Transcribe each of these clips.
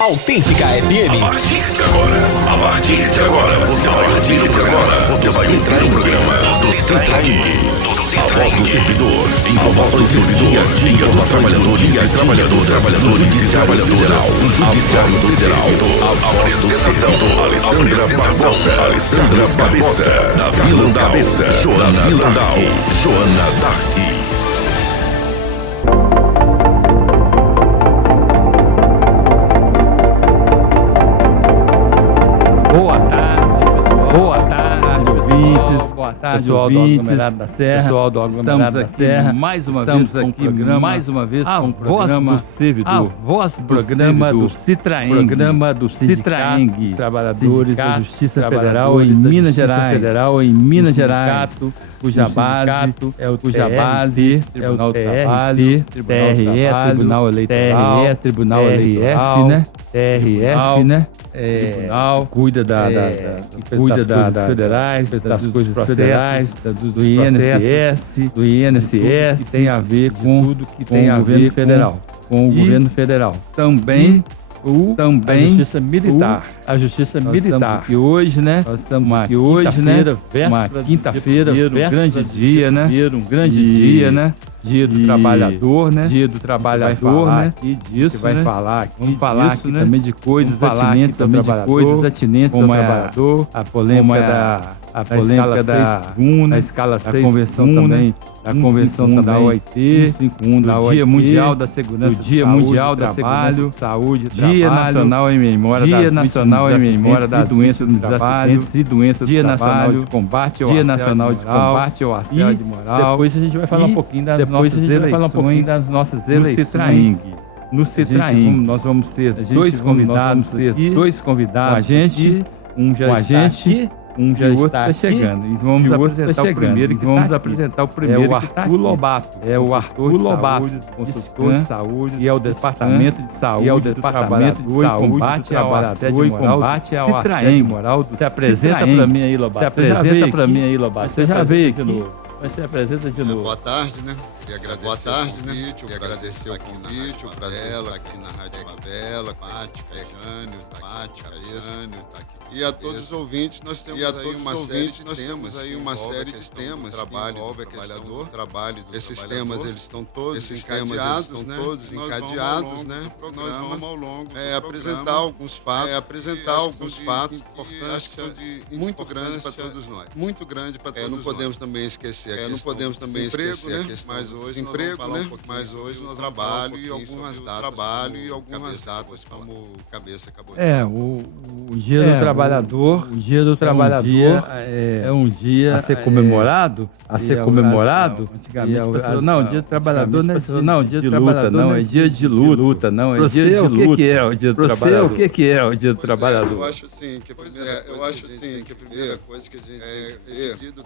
Autêntica FM. A partir de agora, você vai ouvir o programa do Citraeng. A voz do servidor, informações do dia a dia dos trabalhadores e trabalhadora do Judiciário Federal. A voz do servidor, Alessandra Barbosa, Davi Landau, Joana Dark. Boa tarde, pessoal do aglomerado da Serra. Pessoal do aglomerado da Serra. Mais uma vez com o programa, do servidor. A voz do programa do Citraeng. Programa do Citraeng. Dos trabalhadores da Justiça Federal em Minas Gerais. Cuja base é o TRE, Tribunal do Trabalho, Tribunal Eleitoral, TRF, né? Tribunal cuida das coisas federais, das coisas federais, do INSS, que tem a ver com tudo que tem a ver federal, com o governo federal. Também a Justiça Militar. Que hoje, né? Nós estamos aqui hoje, né? Uma quinta-feira, um grande dia, né? Dia do trabalhador, né? Dia do trabalhador, né? E disso, vai falar aqui. Vamos falar aqui também de coisas atinentes ao trabalhador, a polêmica da escala 6, a convenção também, da convenção da OIT, do Dia Mundial da Segurança, do Dia Mundial da Trabalho, Saúde, Dia Nacional em memória das doenças do trabalho, Dia Nacional de combate ao assédio moral. Depois a gente vai falar um pouquinho das nossas eleições. No Citraeng, nós vamos ter dois convidados com a gente, um já está chegando. E vamos apresentar o primeiro, é o Arthur Lobato. É o Arthur Lobato, consultor de saúde, e é o Departamento de Saúde, combate ao assédio moral do Citraeng. Se apresenta para mim aí, Lobato. Você já veio aqui. Mas se apresenta de novo. Boa tarde, né? Queria agradecer o convite, o prazer aqui na Rádio Favela, e a todos os ouvintes, nós temos aí uma série de temas que envolvem a questão do trabalho. Esses temas, eles estão todos encadeados, né? Nós vamos ao longo apresentar alguns fatos importantes, são de muito grandes para todos nós. Muito grande para todos nós. Não podemos também esquecer a questão, mas hoje nós trabalho e algumas datas como cabeça acabou de falar. O Dia do Trabalhador, é um dia a ser comemorado, Antigamente Dia do Trabalhador não é dia de luta, não, é dia de luta, não, é dia de luta. O que é o Dia do Trabalhador? O que é o Dia do Trabalhador? Eu acho assim que a primeira coisa que a gente tem que ver, esse Dia do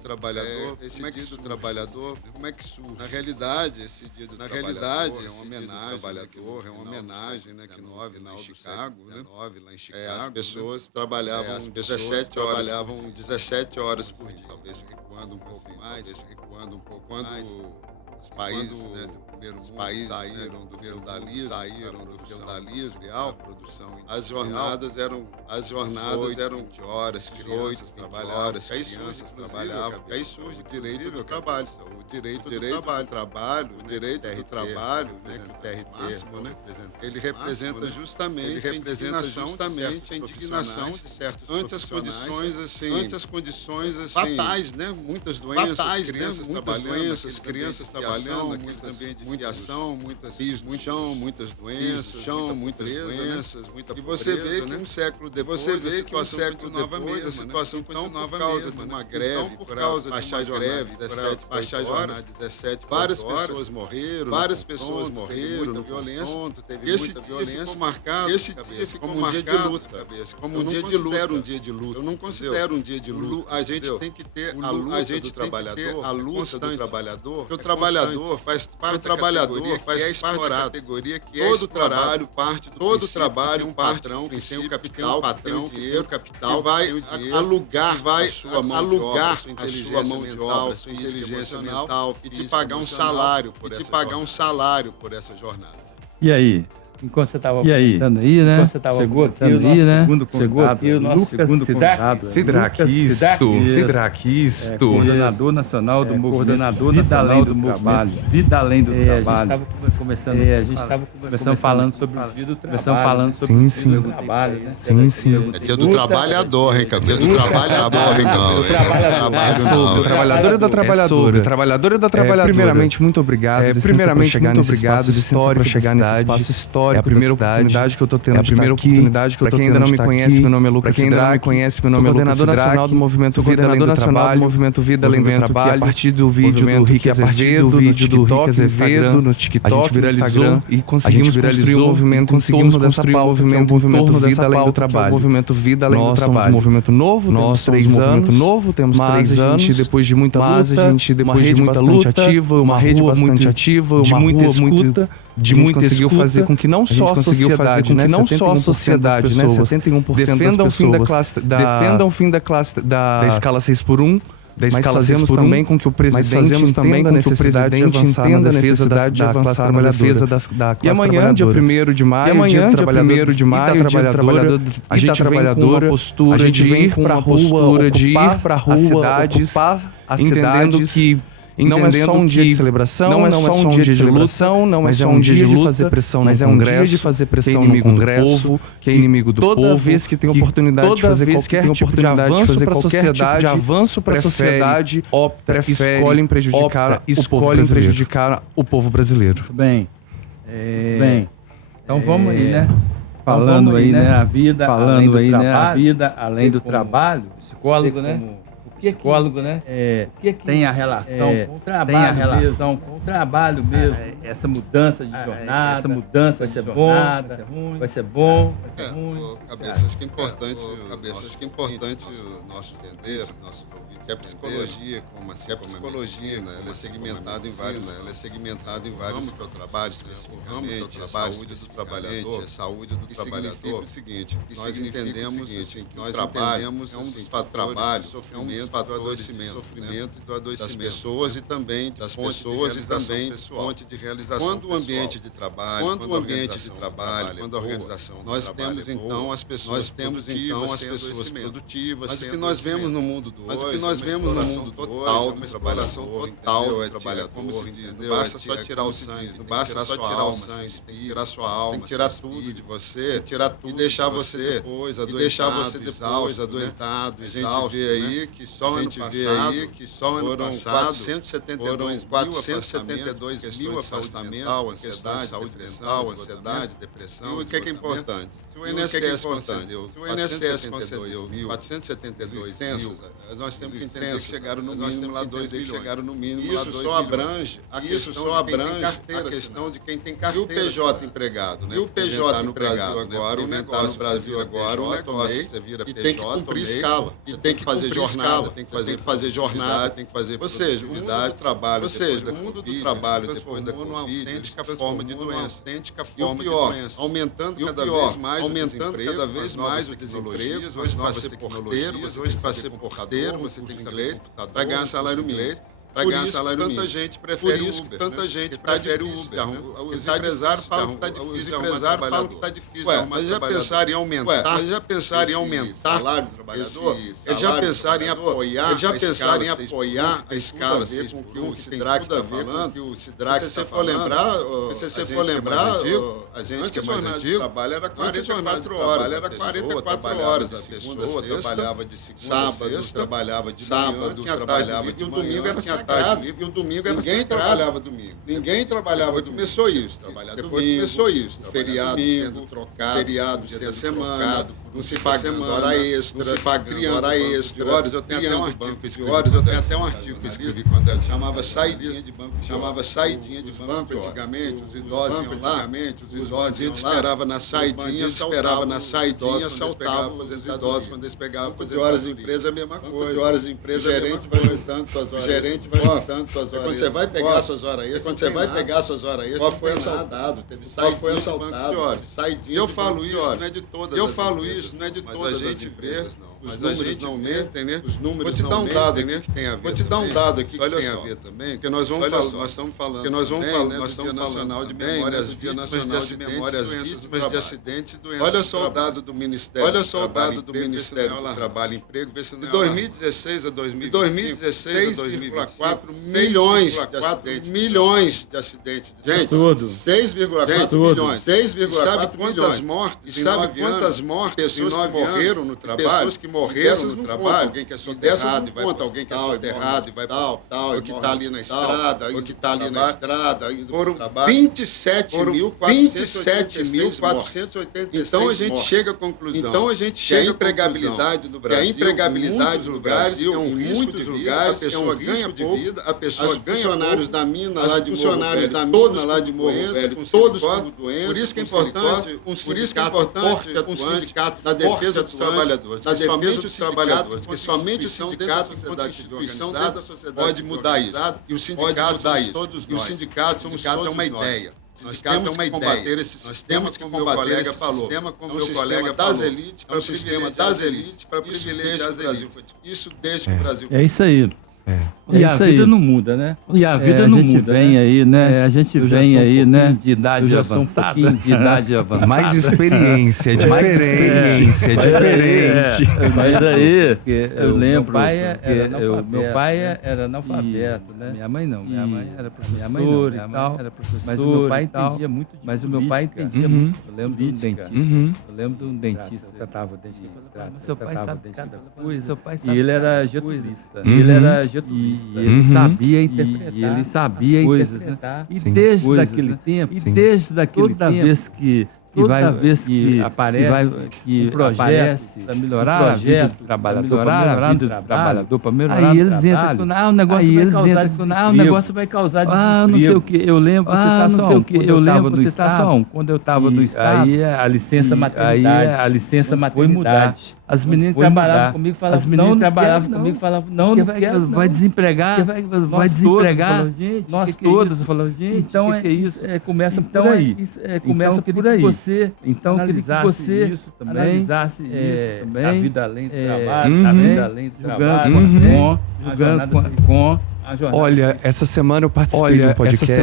Trabalhador, como é que surge? Na realidade, esse Dia do Trabalhador é uma homenagem, né, que houve lá em Chicago, as pessoas trabalhavam 17 horas por dia, talvez recuando um pouco mais, quando os países, né, do primeiro mundo saíram do feudalismo, a produção industrial, as jornadas eram 20 horas, crianças trabalhavam, aí surge o direito do trabalho, o direito do trabalho, o direito do trabalho, né, que o TRT, né, ele representa justamente a indignação de certos ante as condições fatais, né, muitas doenças, crianças trabalhando, muito ambiente de fiação, muitas doenças, e você vê que um século depois, a situação continua por causa de uma greve, por causa de uma greve, 17 várias pessoas morreram, muita violência, esse dia ficou marcado como um dia de luta, como um dia de luta. Eu não considero um dia de luta. A gente tem que ter a luta do trabalhador, porque o trabalhador faz parte da categoria que é todo trabalho parte do todo trabalho, um patrão que tem o capital, o dinheiro, capital vai alugar a sua mão de obra, sua inteligência mental, e te pagar um salário por essa jornada. E aí, Enquanto você estava comentando aí, né? Enquanto você estava chegou aqui comentando aí, né? Chegou aqui o nosso segundo convidado. Sidraquisto. Coordenador nacional do movimento Vida Além do Trabalho. A gente estava começando falando sobre o dia do trabalho. Sim. Trabalho, né? Sim. É dia do trabalhador, hein, cara? Dia do trabalhador, não. Do trabalhador e da trabalhadora. Trabalhador e da trabalhadora. Primeiramente, muito obrigado. Primeiramente, muito obrigado para chegar nesse espaço histórico. É a primeira oportunidade que eu tô tendo de estar aqui. Para quem ainda não me conhece, meu nome é Lucas Sidraque. Coordenador nacional do movimento Vida Além do Trabalho. Movimento Vida Além do Trabalho. A partir do vídeo do Rick Azevedo, no TikTok, a gente viralizou e conseguimos construir um movimento, conseguimos construir um movimento Vida Além do Trabalho. Movimento Vida Além do Trabalho. Nós somos um movimento novo, nós somos um movimento novo, temos 3 anos. Depois de muita luta, ativa, uma rede bastante ativa, de muita escuta, de muita conseguiu fazer com que não só a sociedade, né, 71% defendam o fim da classe da escala 6x1. Mas fazemos também com que o presidente entenda a necessidade de avançar na defesa da classe trabalhadora. E amanhã, dia 1º de maio, dia do trabalhador, a gente vem com uma postura de ir para a rua, entendendo que não é só um dia de celebração, não é só um dia de luta, mas é um dia de fazer pressão no Congresso, que é inimigo do povo, que é inimigo do povo. Toda vez que tem oportunidade de fazer qualquer tipo de avanço para a sociedade, escolhem prejudicar o povo brasileiro. Bem. Então vamos aí, né? Falando aí, né? A vida além do trabalho. Psicólogo, né? Psicólogo, né? Tem a relação com o trabalho mesmo. Essa mudança de jornada, vai ser bom, vai ser ruim. Cabeça, acho que é importante o nosso entender, nosso ouvinte, que a psicologia, psicologia, né? Ela é segmentada em vários, ramos que eu trabalho, especificamente, a saúde do trabalhador, a saúde do trabalhador. Significa o seguinte, nós entendemos que nós trabalhamos trabalho, sofrimento, do adoecimento e do adoecimento das pessoas e também fonte de realização. Quando o ambiente de trabalho, quando a organização, nós temos então as pessoas produtivas. Mas o que nós vemos no mundo do hoje, total, uma exploração total do trabalhador, como se diz, não basta só tirar o sangue, não basta só tirar o sangue, tem que tirar sua alma, tem que tirar tudo de você, e deixar você depois adoentado, a gente vê aí que só ano passado foram 472 mil afastamentos, ansiedade, depressão. E o que é importante? Se o INSS concedeu 472 censos, nós temos que entender que chegaram no mínimo lá 2 bilhões. Isso só abrange a questão de quem tem carteira. E o PJ empregado, né? E o PJ no Brasil agora, o negócio no Brasil agora, o negócio você vira PJ, e tem que cumprir escala, e tem que fazer jornada, tem que fazer, ou seja, o mundo do trabalho depois da Covid, uma autêntica forma de doença, aumentando cada vez mais o desemprego, hoje para ser porteiro, você tem que saber para ganhar salário mínimo. Para ganhar salário mínimo. Tanta gente prefere o Uber. Os empresários falam que está difícil. Mas já pensaram em aumentar? O salário do trabalhador? Eles já pensaram em apoiar a escala, com que o Sidraque está falando? Se você for lembrar, a gente que é mais antigo, o trabalho era 44 horas. A pessoa trabalhava de segunda a sexta, trabalhava de sábado, trabalhava de domingo, era tarde, e o domingo era ninguém trabalhava domingo. Começou isso. Começou isso. Feriado sendo trocado, feriado dia da semana, não se pagando hora extra, horas. Eu tenho até um artigo que escrevi quando eu chamava saidinha de banco. Antigamente, os idosos iam lá, esperavam na saidinha, assaltavam os idosos quando eles pegavam. 8 horas empresa é a mesma coisa. 8 horas empresa, o gerente vai juntando suas horas. Quando você vai pegar suas horas extras, qual foi assaltado? Teve saidinha. Eu falo isso, não é de todas as empresas, mas a gente vê Os números não mentem, né? Os números. Vou te dar um dado aqui que tem a ver. Vou te dar um dado aqui que tem a ver também, porque nós vamos falar, nós estamos falando, porque nós vamos falar, nós estamos nacional de memórias, Dia Nacional de Memórias vítimas de acidentes e doenças. Olha só o dado do Ministério. Olha só o dado do Ministério do Trabalho e Emprego, vê se não é. De 2016 a 2016, 6,4 milhões de acidentes. Gente, 6,4 milhões. 6,4 quantas mortes? E sabe quantas mortes? Pessoas que morreram no trabalho. Pessoas que morreram no trabalho. Alguém que é soterrado e vai conta, alguém que é soterrado e vai tal, o que está ali na estrada, o que está ali na estrada, indo para o trabalho. 27.486. Então a gente chega à conclusão. Então a gente chega à empregabilidade no Brasil. A empregabilidade no Brasil, em muitos lugares, a pessoa ganha pouco, a pessoa ganha funcionários da mina lá de funcionários da mina lá de Morro Velho, todos com doença. Por isso que é importante um sindicato na defesa dos trabalhadores, na defesa dos trabalhadores, porque somente o sindicato, enquanto instituição da sociedade, pode mudar isso. E o sindicato somos todos nós. E o sindicato é uma ideia. Nós temos que combater esse sistema, como meu colega falou. Como meu colega das elites, para o sistema das elites, para privilegiar as elites. Isso desde que o Brasil. É isso aí. E a vida não muda, né? E a vida não muda. Vem aí, né? A gente vem aí, né? De idade avançada. De idade avançada. Mais experiência, diferente. Mas aí, eu lembro. Meu pai era analfabeto, né? Minha mãe não. Minha mãe era professora e tal. Mas o meu pai entendia muito de política. Eu lembro de um dentista. Eu lembro de um dentista que tratava o dente. Seu pai sabe cada coisa. E ele era getulista. E ele sabia interpretar. E ele sabia interpretar. E desde aquele tempo, toda vez que aparece um projeto para melhorar a vida do trabalhador, para melhorar aí eles entram, o negócio vai causar desemprego. Não sei o que, eu lembro a situação, quando eu estava no estado, aí a licença maternidade foi mudar. As meninas trabalhavam comigo, falavam, não, vai desempregar, gente, nós todos, eu falava, gente, então é isso, começa por aí. Começa por aí. Então eu queria que você isso também, analisasse isso também, a vida além do trabalho, julgando com Olha, essa semana eu participei de um podcast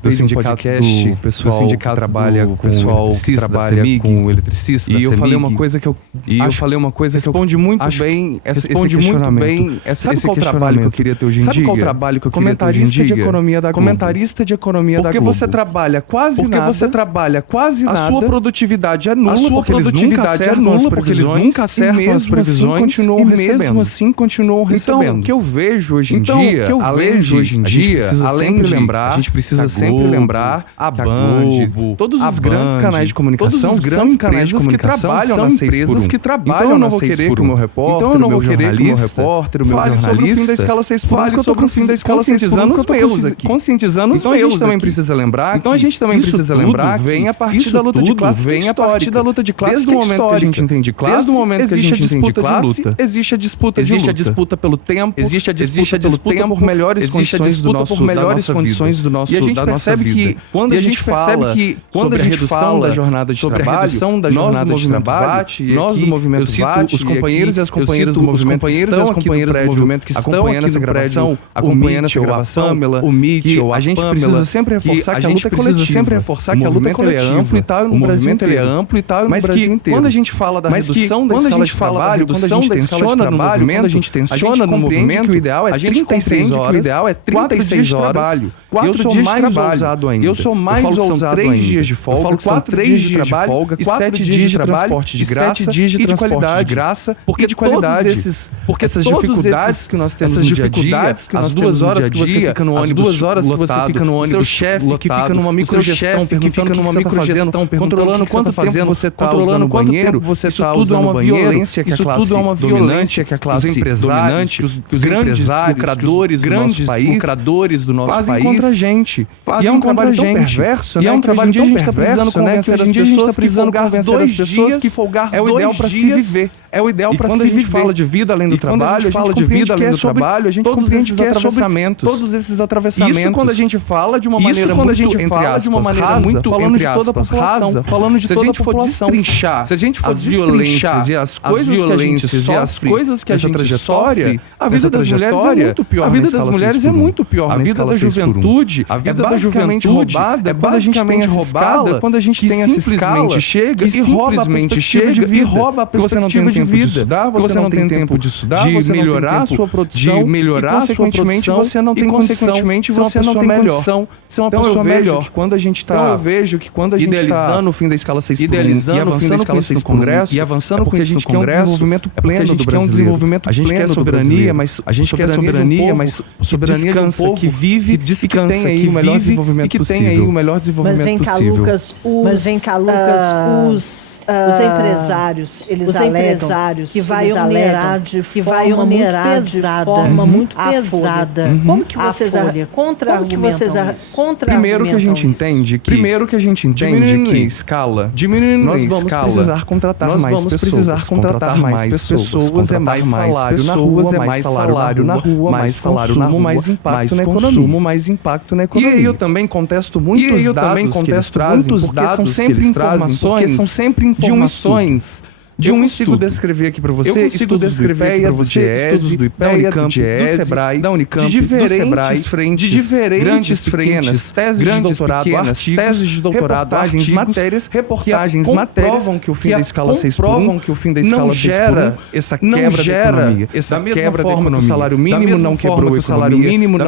do sindicato do pessoal que trabalha com o eletricista, e eu falei uma coisa que responde muito bem esse questionamento. Sabe qual trabalho que eu queria ter hoje em dia? Comentarista de economia da Globo. Comentarista de economia da Globo. Porque você trabalha quase nada. A sua produtividade é nula, porque eles nunca acertam as previsões e mesmo assim continuam recebendo. Então, o que eu vejo hoje em dia, a gente precisa sempre lembrar a Band, todos os grandes canais de comunicação são empresas que trabalham na 6x1. Então eu não vou querer que o meu repórter, o meu jornalista fale sobre o fim da escala 6x1, fale sobre o fim da escala 6x1, conscientizando os meus aqui. Então a gente também precisa lembrar que vem a partir da luta de classe, desde o momento que a gente entende classe, existe a disputa pelo tempo, existe a disputa por melhores condições do nosso, e a gente percebe que quando a gente fala sobre a redução da jornada de trabalho, nós do movimento VAT, os companheiros e as companheiras do movimento que estão acompanhando essa gravação, acompanhando essa gravação, o MIT, a gente precisa sempre reforçar que a luta é coletiva. O movimento é amplo e tal, no Brasil inteiro. Mas que quando a gente fala da redução da escala de trabalho, quando a gente tensiona no movimento, a gente compreende que o ideal é 36 horas, o ideal é 36 dias de trabalho. 4 dias de trabalho. Eu sou mais ousado ainda. 3 dias de folga, 4 dias de trabalho e 7 dias de transporte de graça e de qualidade de graça, porque de qualidade. Porque essas dificuldades que nós temos no dia a dia, as 2 horas que você fica no ônibus lotado, o seu chefe que fica numa microgestão, controlando quanto tempo você está usando o banheiro, isso tudo é uma violência que a classe dominante, que os empresários, que os grandes lucradores, lucradores do nosso país fazem contra a gente. E é um trabalho tão perverso, né? E é um trabalho tão perverso, né? Que hoje em dia a gente está precisando convencer as pessoas que folgar é o ideal para se viver. É o ideal para se viver. E quando a gente fala de vida além do trabalho, a gente compreende que é sobre a gente compreende que é sobre todos esses atravessamentos. Isso quando a gente fala de uma maneira muito, falando de toda a população, falando de toda a população. Se a gente for destrinchar, as violências e as coisas que a gente sofre, a vida das mulheres é muito pior. A vida das mulheres é muito pior. A vida da juventude, a vida da juventude roubada, quando a gente tem essa escala, quando a gente tem essa simplesmente chega e rouba a perspectiva de vida, você não tem tempo de estudar, de melhorar a sua produção, consequentemente você não tem condição de ser uma pessoa melhor. Quando a gente está idealizando o fim da escala 6 por 1 e avançando com isso no Congresso, e avançando com isso no Congresso, desenvolvimento pleno do brasileiro. A gente quer soberania, mas soberania de um povo que vive, que tem aí o melhor desenvolvimento possível. Mas vem cá, Lucas, os empresários, eles alegam que vai onerar de forma muito pesada. Como que vocês contra Primeiro que a gente entende que diminuindo em escala, nós vamos precisar contratar mais pessoas, é mais salário na rua, mais salário na rua, mais consumo, mais impacto na economia. E aí eu também contesto muitos dados porque são sempre informações de um estudo. Descrever aqui para você, estudos do IPEA, do GES, do Unicamp, do Sebrae, da Unicamp, de diferentes frentes, grandes pequenas, teses de doutorado, artigos, reportagens, matérias que o fim da escala 6 por 1 não gera essa quebra da economia. Essa quebra da economia. O salário mínimo não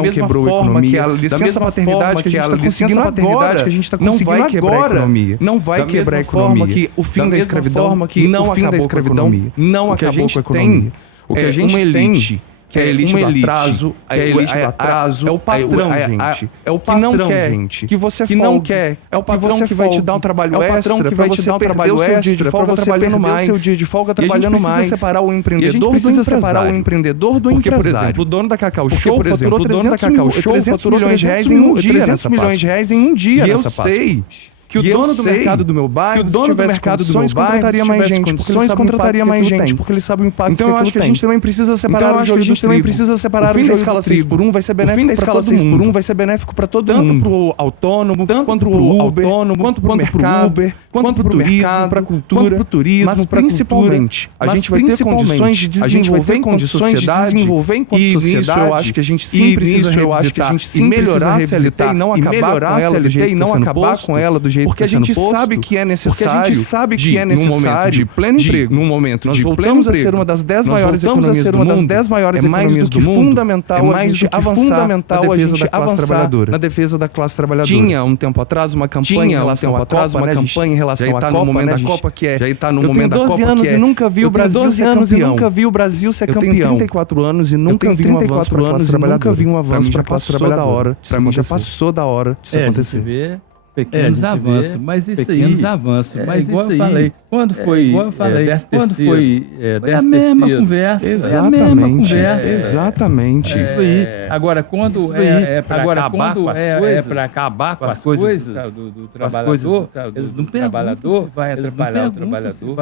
quebrou a economia. A licença paternidade que a gente está conseguindo agora não vai quebrar a economia. Que o fim da escravidão não acabou com a economia. Não acabou com a economia. O que a gente tem, que é a elite do atraso, é o patrão, gente. É o patrão, gente. Que você não quer. É o patrão que vai te dar um trabalho extra, que vai te dar um trabalho extra, para você perder o seu dia de folga trabalhando mais. E a gente precisa separar o empreendedor do empresário. Porque, por exemplo, o dono da Cacau Show faturou 300 milhões de reais em um dia nessa pasta. E eu sei que o dono do mercado do meu bairro, contrataria mais gente, porque ele sabe o impacto que aquilo tem. Então eu acho que a gente também precisa separar o jogo do trigo. O fim da escala 6 por 1 vai ser benéfico para todo mundo. Tanto pro autônomo, quanto pro Uber, quanto pro mercado, quanto pro turismo, pra cultura, quanto pro turismo, mas principalmente a gente vai ter condições de desenvolver enquanto sociedade, e nisso eu acho que a gente sim precisa revisitar e melhorar a CLT e não acabar com ela do jeito porque a gente sabe que é necessário, num momento de pleno emprego, num momento de pleno emprego, a ser uma das 10 maiores economias do mundo, é mais do que fundamental a gente avançar na defesa da classe trabalhadora. Tinha um tempo atrás uma campanha em relação à Copa, já está no momento da Copa que é. Já está no momento da Copa que é. Eu tenho 12 anos e nunca vi o Brasil ser campeão. Eu tenho 34 anos e nunca vi um avanço para a classe trabalhadora. Para mim já passou da hora. Para mim já passou da hora disso acontecer. Pequenos avanços, mas isso aí, mas igual eu falei, quando foi 10º, é a mesma conversa. Exatamente. Agora, quando é para acabar com as coisas do trabalhador, eles não perguntam se vai atrapalhar o trabalhador.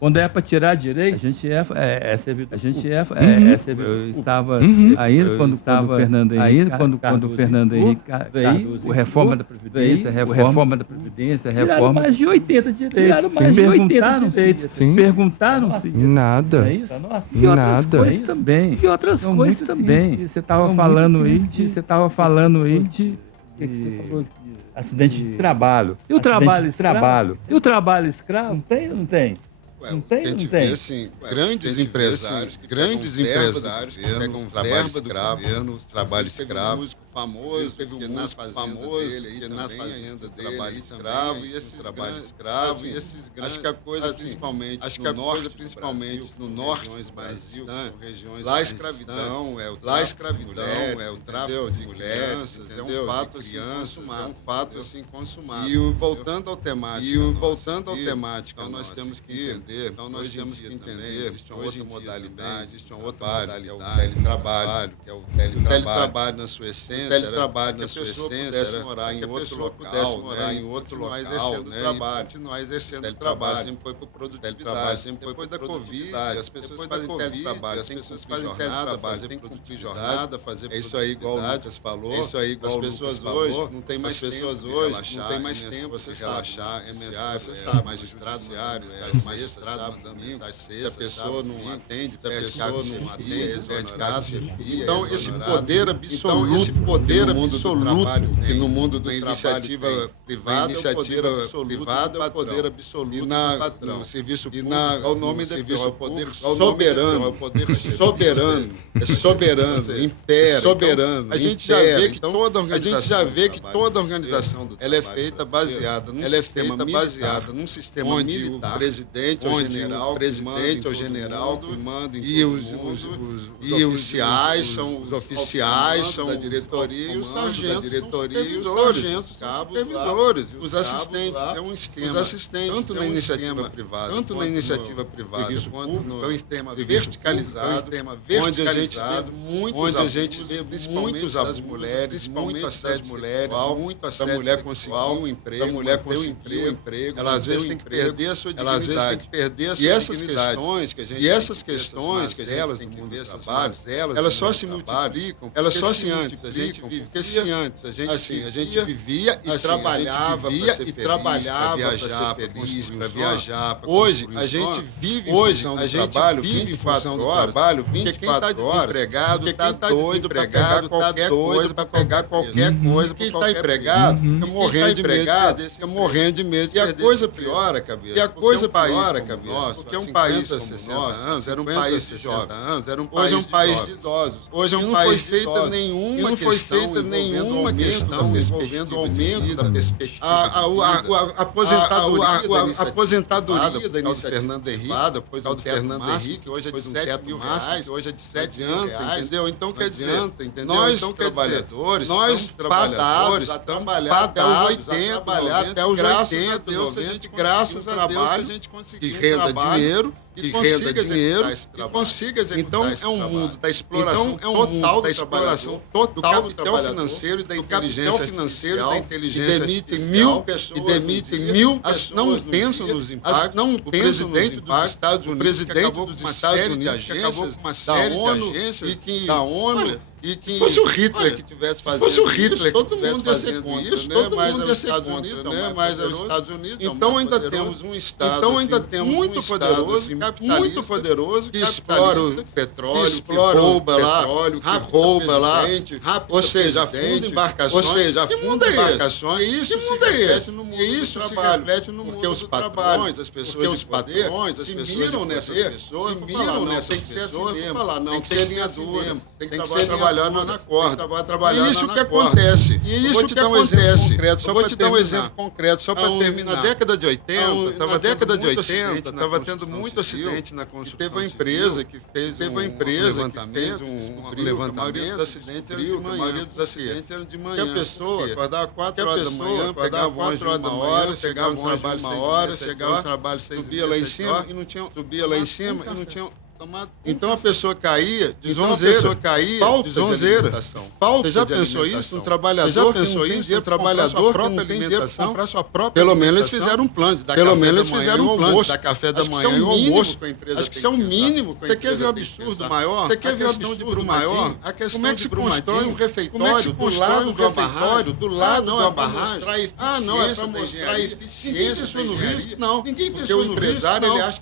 Quando é para tirar direito, a gente é servidor. Eu estava ainda quando o Fernando Henrique veio, o reforma da Previdência, Tiraram mais de 80 direitos. Perguntaram-se. Nada. É isso? E outras coisas também. Você estava falando aí de acidente de trabalho. E o trabalho escravo? Não tem. Não tem. Assim, grandes empresários que pegam verba do governo, trabalho escravo, famoso, teve um músico famoso dele, que na fazenda dele, trabalho escravo, e esses trabalho escravo, e esses grandes, acho que a coisa principalmente, acho que a coisa principalmente no norte do Brasil, regiões lá escravidão, lá escravidão, é o tráfico de mulheres, é um fato assim consumado, é um fato assim consumado. E voltando ao temático, então nós temos que entender, existe uma outra modalidade, é o teletrabalho, que é o teletrabalho na sua essência, que a pessoa pudesse morar em outro local, exercendo trabalho, continuar exercendo o trabalho, sempre foi por produtividade, sempre foi da Covid, as pessoas fazem teletrabalho, as pessoas fazem teletrabalho, tem que cumprir jornada, fazer é isso aí igual o Lucas falou, é isso aí igual as pessoas hoje não tem mais tempo você relaxar, você sabe, magistrado, mandando mensagem, se a pessoa não atende, se a pessoa não atende, então esse poder absoluto que no mundo da iniciativa privada é o poder absoluto e no serviço público é o nome do serviço poder soberano, é soberano, impera, soberano. A gente já vê que toda organização do trabalho, ela é feita baseada num sistema militar, o presidente ou general e os oficiais são da diretoria e os sargentos são supervisores, os assistentes é um sistema, tanto na iniciativa privada quanto no sistema verticalizado, onde a gente vê muitos abusos, principalmente das mulheres, para a mulher conseguir um emprego, ela às vezes tem que perder a sua dignidade. E essas questões que elas no mundo do trabalho, elas só se multiplicam, porque se antes a gente vivia e trabalhava para ser feliz, para viajar, hoje a gente vive em função do trabalho, porque quem está desempregado está doido para pegar qualquer coisa, quem está empregado fica morrendo de medo, e a coisa piora, cabeça, porque um país como o nosso era um país de jovens, hoje é um país de idosos, hoje é um país de idosos, e não foi feita nenhuma questão envolvendo o aumento da perspectiva, a aposentadoria da iniciativa Fernando Henrique, que hoje é de R$7.000, que hoje é de R$7.000, entendeu? Então quer dizer, nós trabalhadores, estamos fadados a trabalhar até os 80, graças a Deus a gente conseguiu renda dinheiro, e consiga executar então é um mundo da exploração total do capital financeiro e da inteligência artificial, que demitem mil pessoas, não pensam nos impactos, o presidente dos Estados Unidos, que acabou com uma série de agências da ONU, e que se fosse o Hitler que tivesse fazendo isso, todo mundo ia ser contra isso, mas é os Estados Unidos, então ainda temos um Estado muito poderoso, que explora o petróleo, que rouba lá, ou seja, afunda embarcações, e isso se reflete no mundo, porque os patrões, as pessoas de poder, se miram nessas pessoas, tem que ser assim mesmo, tem que ser alinhador, tem que trabalhar na corda. E isso que acontece. Eu vou te dar um exemplo concreto só para terminar. Na década de 80, estava tendo muito acidente na construção. Teve uma empresa que fez um levantamento dos acidentes eram de manhã. Que a pessoa acordava 4 horas da manhã, pegava um ônibus de uma hora, chegava no trabalho 6 horas, subia lá em cima e não tinha então a pessoa caía de zonzeira, falta. Você já pensou isso? Um trabalhador que não tem dinheiro para comprar sua própria alimentação. Pelo menos eles fizeram um plano de dar café da manhã e almoço com a empresa. Acho que isso é o mínimo. Você quer ver um absurdo maior? Como é que se constrói um refeitório do lado da barragem? É para mostrar eficiência no risco? Não. Ninguém pensou no risco,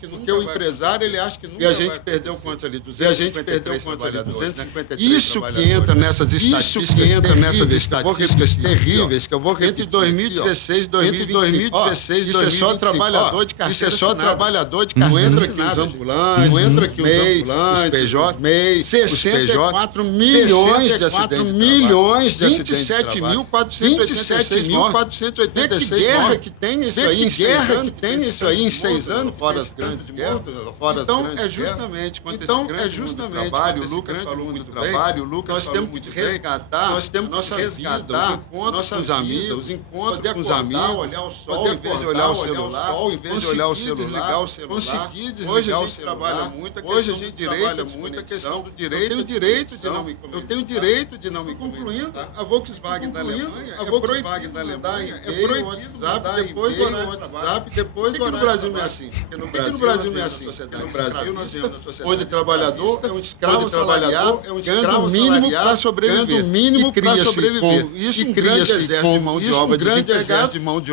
porque o empresário ele acha que nunca. E a gente perdeu quantos ali? 253 trabalhadores. Isso que entra nessas estatísticas terríveis que eu vou repetir. Entre 2016 e 2016, isso é só trabalhador de carteira. Isso é só trabalhador de carteira. Não entra aqui os ambulantes, não entra aqui os PJ, MEI, 64 milhões de acidentes de 27.486 guerra que tem isso aí em 6 anos, fora as grandes guerras. Então, é justamente quando esse grande trabalho, o Lucas falou muito bem, nós temos que resgatar nossa vida, nossos amigos, os encontros com os amigos, olhar o sol, em vez de olhar o celular, conseguir desligar o celular. Hoje a gente trabalha muito a questão do direito. Eu tenho direito de não me concluindo. A Volkswagen da Alemanha é proibido WhatsApp depois do horário de trabalho. Por que no Brasil não é assim? Porque no Brasil não é assim. Porque no Brasil nós temos onde o trabalhador é um escravo salariado, ganhando o mínimo para sobreviver. Isso um grande exército de mão de obra desempregada.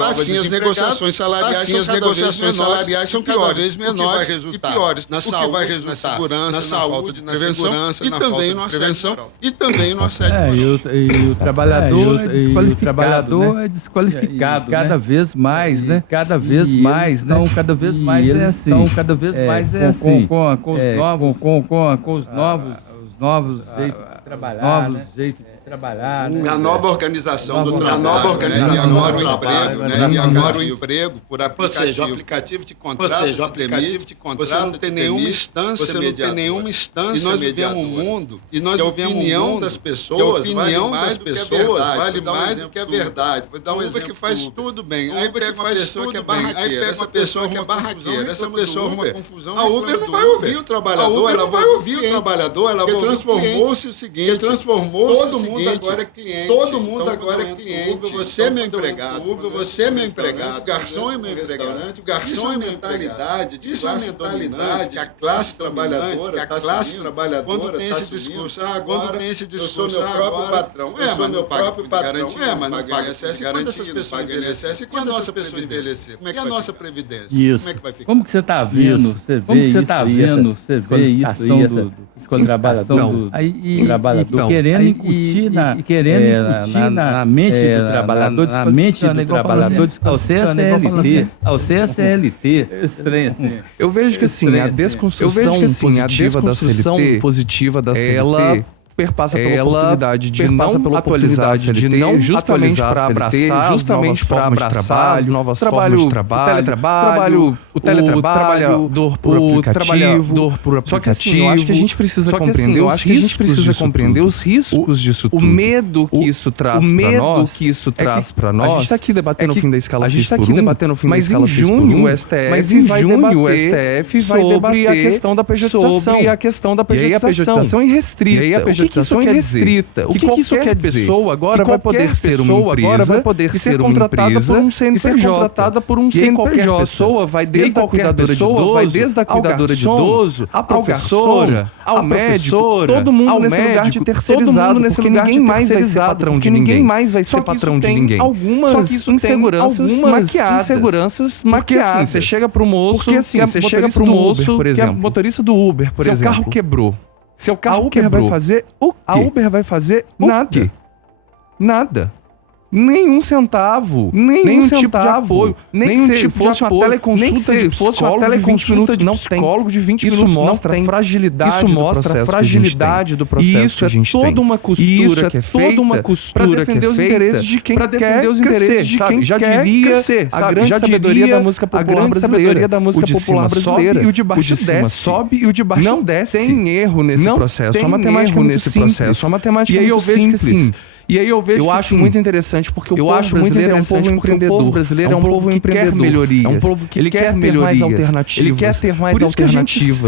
Assim as negociações salariais são cada vez menores e piores. Na saúde, na segurança, na falta de prevenção e também no assédio e também no assédio. E o trabalhador é desqualificado cada vez mais, né? Cada vez mais, né? Cada vez mais é assim. Com os novos jeitos de trabalhar, A nova organização do trabalho, agora o emprego por aplicativo de contrato, você não tem nenhuma instância mediadora. E nós vivemos um mundo, e a opinião das pessoas vale mais do que a verdade. Vou dar um exemplo que faz tudo bem. Aí pega uma pessoa que é barraqueira, essa pessoa arruma confusão. A Uber não vai ouvir o trabalhador, ela vai ouvir o trabalhador, ela vai transformou-se o seguinte, todo mundo agora é cliente. Todo mundo agora é cliente. Você é meu empregado. Você é meu empregado. O garçom é meu empregado. O garçom é mentalidade. Isso é mentalidade que a classe trabalhadora, quando tem esse discurso, eu sou meu próprio patrão. Eu sou meu próprio patrão. Mas não paga INSS. E quando essas pessoas envelhecerem, quando a nossa pessoa envelhecer, como é que a nossa previdência? Isso. Como é que vai ficar? Como que você está vendo? Você vê isso aí, do trabalhador querendo incutir na mente do trabalhador, ao CSLT. Estranho assim. Eu vejo que assim, a desconstrução positiva da CLT, ela perpassa pela oportunidade de não atualizar a CLT, justamente para abraçar novas formas de trabalho, o teletrabalhador por aplicativo. Só que assim, eu acho que a gente precisa compreender os riscos disso tudo. O medo que isso traz para nós. A gente está aqui debatendo o fim da escala 6x1, mas em junho o STF vai debater a questão da pejotização. E aí a pejotização é irrestrita. O que isso quer dizer? O que isso quer dizer? Pessoa agora vai poder ser uma empresa e ser contratada por um CNPJ. E aí qualquer pessoa vai desde a cuidadora de idoso, a professora, ao médico, todo mundo nesse lugar de terceirizado, porque ninguém mais vai ser patrão de ninguém. Ninguém mais vai ser patrão de ninguém. Só que isso inseguranças maquiadas. Você chega pro moço, por exemplo, que é motorista do Uber, por exemplo. Seu carro quebrou. Seu carro quebrou. A Uber vai fazer nada. Nada. Nenhum centavo, nenhum tipo de apoio, nem se fosse uma teleconsulta de psicólogo de 20 minutos, isso mostra a fragilidade do processo. E isso é toda uma costura que é feita para defender os interesses de quem quer crescer, sabe? Já diria a grande sabedoria da música popular brasileira. O de baixo sobe e o de baixo desce. Tem erro nesse processo, a matemática é muito simples. E aí eu vejo que assim, eu acho muito interessante porque o povo brasileiro é um povo empreendedor. O brasileiro é um povo que quer melhorias. É um povo que quer ter mais alternativas. Ele quer ter mais alternativas.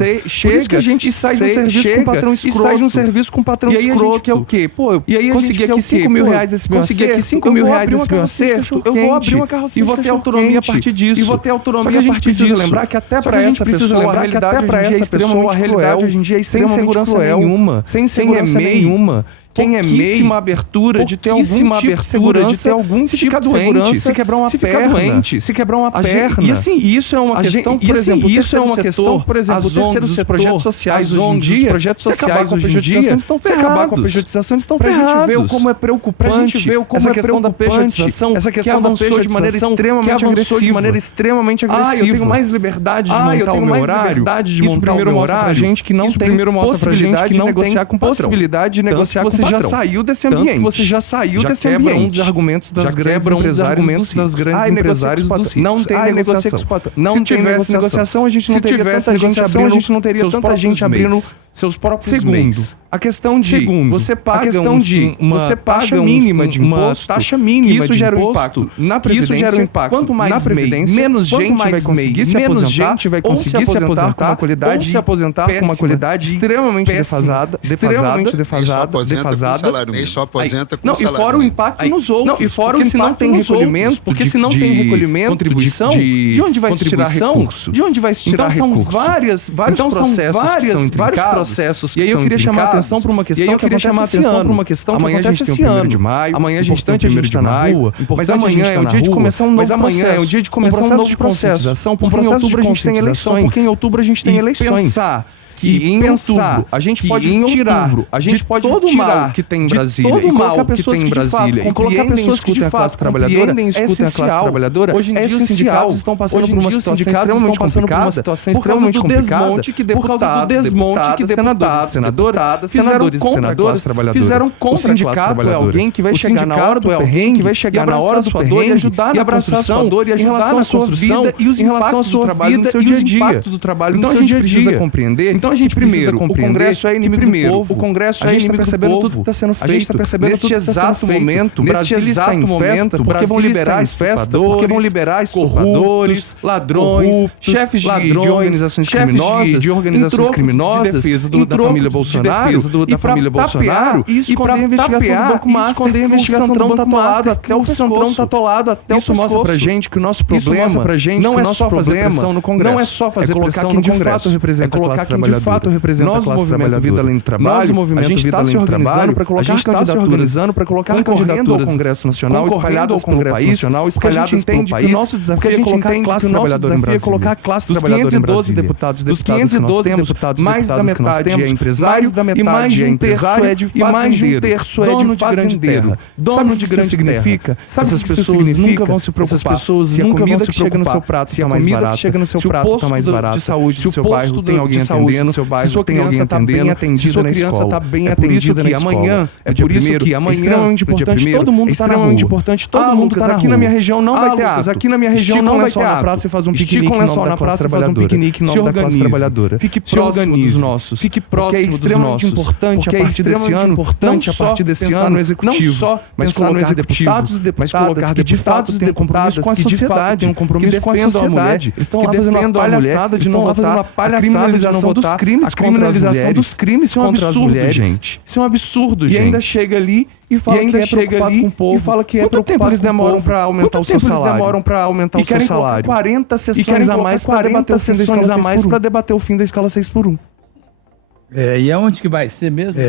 Por isso que a gente sai de um serviço com patrão escroto. E sai de um serviço com patrão escroto. Que é o quê? Pô, eu consegui aqui 5 mil reais esse meu acerto. Eu vou abrir uma carrocinha e vou ter autonomia a partir disso. Só que a gente precisa lembrar que até para essa pessoa a realidade hoje em dia é extremamente cruel. Sem segurança nenhuma. Sem e-mail nenhuma. quem é MEI, abertura de ter alguma abertura, de ter algum se ficar doente, se quebrar uma perna, se quebrar uma perna. E assim, isso é uma questão, por exemplo, isso é uma questão, por exemplo, o terceiro setor, projetos sociais hoje em dia, projetos sociais hoje em dia, se acabar com a pejotização, eles estão ferrados. Pra gente ver como é preocupante, pra gente ver como essa questão da pejotização, essa questão da avançou de maneira extremamente agressiva. Eu tenho mais liberdade de montar o meu horário. Isso primeiro mostra pra gente que não tem possibilidade de negociar com o patrão. Possibilidade de negociar com o patrão. Você já saiu desse ambiente. Você já saiu desse ambiente. Um dos argumentos das grandes empresários do CIT. Não tem negociação. Não tem negociação. A gente não teria tanta gente abrindo seus próprios meios. A questão de você paga uma taxa mínima de imposto, isso gera um impacto na previdência. Quanto mais MEI, menos gente vai conseguir se aposentar com uma qualidade, se aposentar com uma qualidade extremamente defasada. Só aposenta com salário. E fora o impacto nos outros. E fora se não tem recolhimento, porque se não tem recolhimento, contribuição, de onde vai se tirar recurso? De onde vai se tirar recurso? Então são vários processos que são. E aí eu queria chamar a atenção para uma questão que acontece esse ano. Amanhã a gente tem o 1º de maio. Amanhã a gente tem o 1º de maio. Mas amanhã é o dia de começar um novo processo. Porque em outubro a gente tem eleições. Porque em outubro a gente tem eleições. Que em outubro a gente pode tirar todo o mal que tem em Brasília e colocar pessoas que de fato compreendem e escutem a classe trabalhadora. Hoje em dia os sindicatos estão passando por uma situação extremamente complicada por causa do desmonte que deputados, senadoras fizeram contra a classe trabalhadora. O sindicato é alguém que vai chegar na hora do perrengue, vai chegar na hora do perrengue e ajudar na construção, e ajudar na sua vida e os impactos do trabalho no seu dia a dia. Então a gente precisa compreender. Então a gente primeiro, o Congresso é inimigo do povo. O Congresso é inimigo do povo. Tudo que está sendo feito. A gente está percebendo neste exato momento. Brasília está em festa porque vão liberar estupradores, porque vão liberar estupradores, ladrões, chefes de organizações criminosas, de defesa da família Bolsonaro, e para tapear e esconder a investigação do Banco Master, esconder a investigação do Banco Master até o Centrão está atolado até o pescoço. Isso mostra pra gente que o nosso problema não é só fazer pressão no Congresso, não é só fazer pressão no Congresso, é colocar quem de fato representa a classe trabalhadora. Vida Além do Trabalho, a gente está se organizando para colocar candidaturas ao Congresso Nacional, espalhadas pelo país, porque a gente entende que o nosso desafio é colocar a classe trabalhadora em Brasília. Dos 512 deputados que nós temos, mais da metade é empresário e mais de um terço é de fazendeiro. Dono de grande significa. Sabe essas pessoas nunca vão se preocupar. Essas pessoas nunca vão se preocupar. Se a comida que chega no seu prato está mais barata, se o posto de saúde tem alguém atendendo, se sua criança está bem atendida na escola. É por isso que amanhã, extremamente importante, todo mundo está na rua. Todo mundo está aqui na minha região não vai ter ato. Aqui na minha região não vai ter ato. Na praça e faz um piquenique em nome da classe trabalhadora. Fique próximo dos nossos. Fique próximo dos nossos. Porque é extremamente importante a partir desse ano no executivo, mas colocar deputados que de fato têm compromisso com a sociedade, têm um compromisso com a sociedade. Eles estão lá fazendo uma palhaçada de não votar, a criminalização dos crimes, a criminalização dos crimes contra as mulheres, gente. Isso é um absurdo, gente. E ainda chega ali e fala que é preocupado com o povo. E fala que é preocupado com o povo. Quanto tempo eles demoram para aumentar o seu salário? 40 sessões a mais para debater o fim da escala 6x1. E aonde que vai ser mesmo?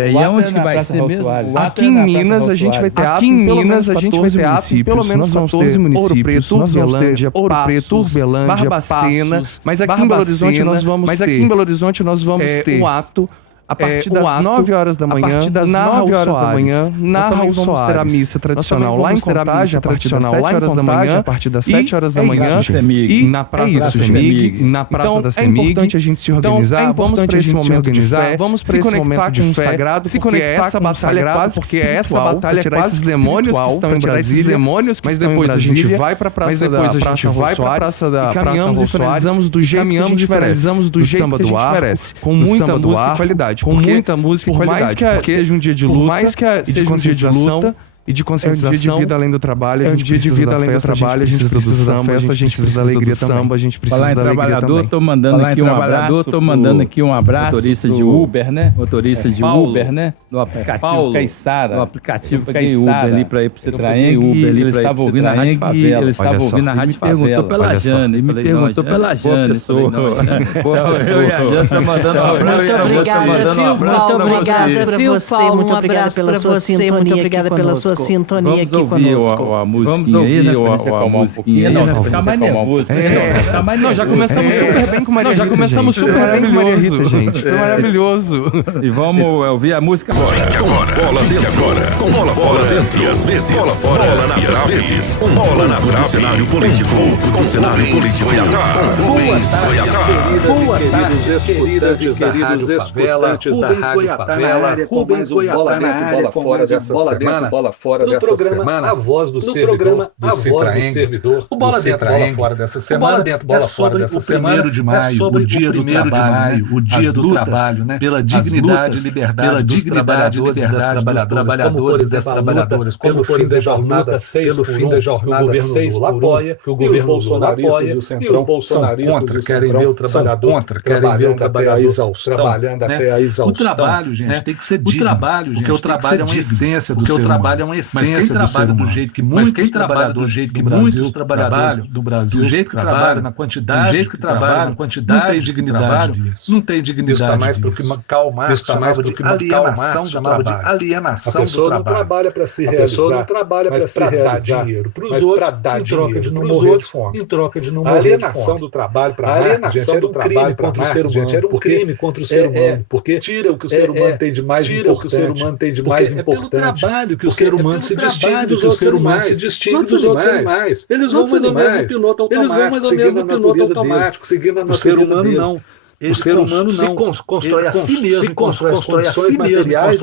Aqui em Minas a gente vai ter ato em pelo menos 14 municípios. Ouro Preto, Urbelândia, Barbacena. Mas aqui em Belo Horizonte nós vamos ter um ato a partir das 9 horas da manhã, narra o Soares. Nós também vamos ter a missa tradicional lá em Contagem, a partir das 7 horas da manhã, a partir das 7 horas da manhã, e na Praça da CEMIG, na Praça da CEMIG. É importante a gente se organizar, vamos para esse momento de fé, vamos para esse momento de fé, se conectar com o sagrado, porque essa batalha é quase esses demônios que estão em Brasília, mas depois a gente vai para a Praça da Praça da Caminhamos e finalizamos do jeito que a gente merece, com muita música e qualidade. Com muita música e qualidade. Porque seja um dia de luta e de conscientização, e de conscientização. É um dia de vida além do trabalho, a gente precisa de vida além do trabalho, a gente precisa da festa, a gente precisa da alegria também. A gente precisa da alegria também. Tô mandando aqui um abraço, tô mandando aqui um abraço. Motorista de Uber, né? Motorista de Uber, né? No aplicativo Caiçara. No aplicativo Caiçara ali pra ir pro Citraeng. Ele estava ouvindo a Rádio Favela. Ele estava ouvindo a Rádio Favela. Perguntou pela Jane. Me perguntou pela Jane. Eu e a Jane estamos mandando um abraço. Muito obrigada pra você. Muito obrigada pela sua sintonia. Muito obrigada pela sua sintonia aqui conosco. Vamos ouvir a musiquinha. Não, vai ficar mais nervoso. Nós já começamos super bem com Maria Rita. Já começamos super bem com Maria Rita, gente. Foi maravilhoso. E vamos ouvir a música agora. Bola dentro agora. Com bola fora dentro e às vezes. Bola fora e às vezes. Bola na trave. Cenário político. Com cenário político e atrás. Boa tarde, queridas e queridos escutantes da Rádio Favela. Rubens Goiatá na área, bola fora dessa semana. A voz do servidor, do Citraeng. O bola dentro, bola fora dessa semana. Bola fora dessa semana. O 1º de maio, o dia do trabalho, o dia do trabalho, né? Pela dignidade e liberdade dos trabalhadores e das trabalhadoras, como por fim da jornada 6 por 1, que o governo Lula apoia, que o governo Bolsonaro apoia, e os bolsonaristas querem ver o trabalhador trabalhando até a exaustão, trabalhando até a exaustão. O trabalho, gente, tem que ser digno, porque o trabalho é uma essência do ser humano. Mas quem trabalha do jeito que muitos trabalhadores do Brasil, do jeito que trabalham, na quantidade, do jeito que trabalham, na quantidade, não tem dignidade. Isso está mais para o que Karl Marx chamava de alienação do trabalho. A pessoa não trabalha para se realizar, mas para dar dinheiro para os outros, em troca de não morrer de fome. A alienação do trabalho para Marx, alienação do crime contra o ser humano, era um crime contra o ser humano, porque tira o que o ser humano tem de mais importante, é pelo trabalho que o ser humano se distingue dos outros animais. Eles vão mais ou menos no piloto automático, seguindo a natureza deles. O ser humano não constrói a si mesmo, constrói as condições materiais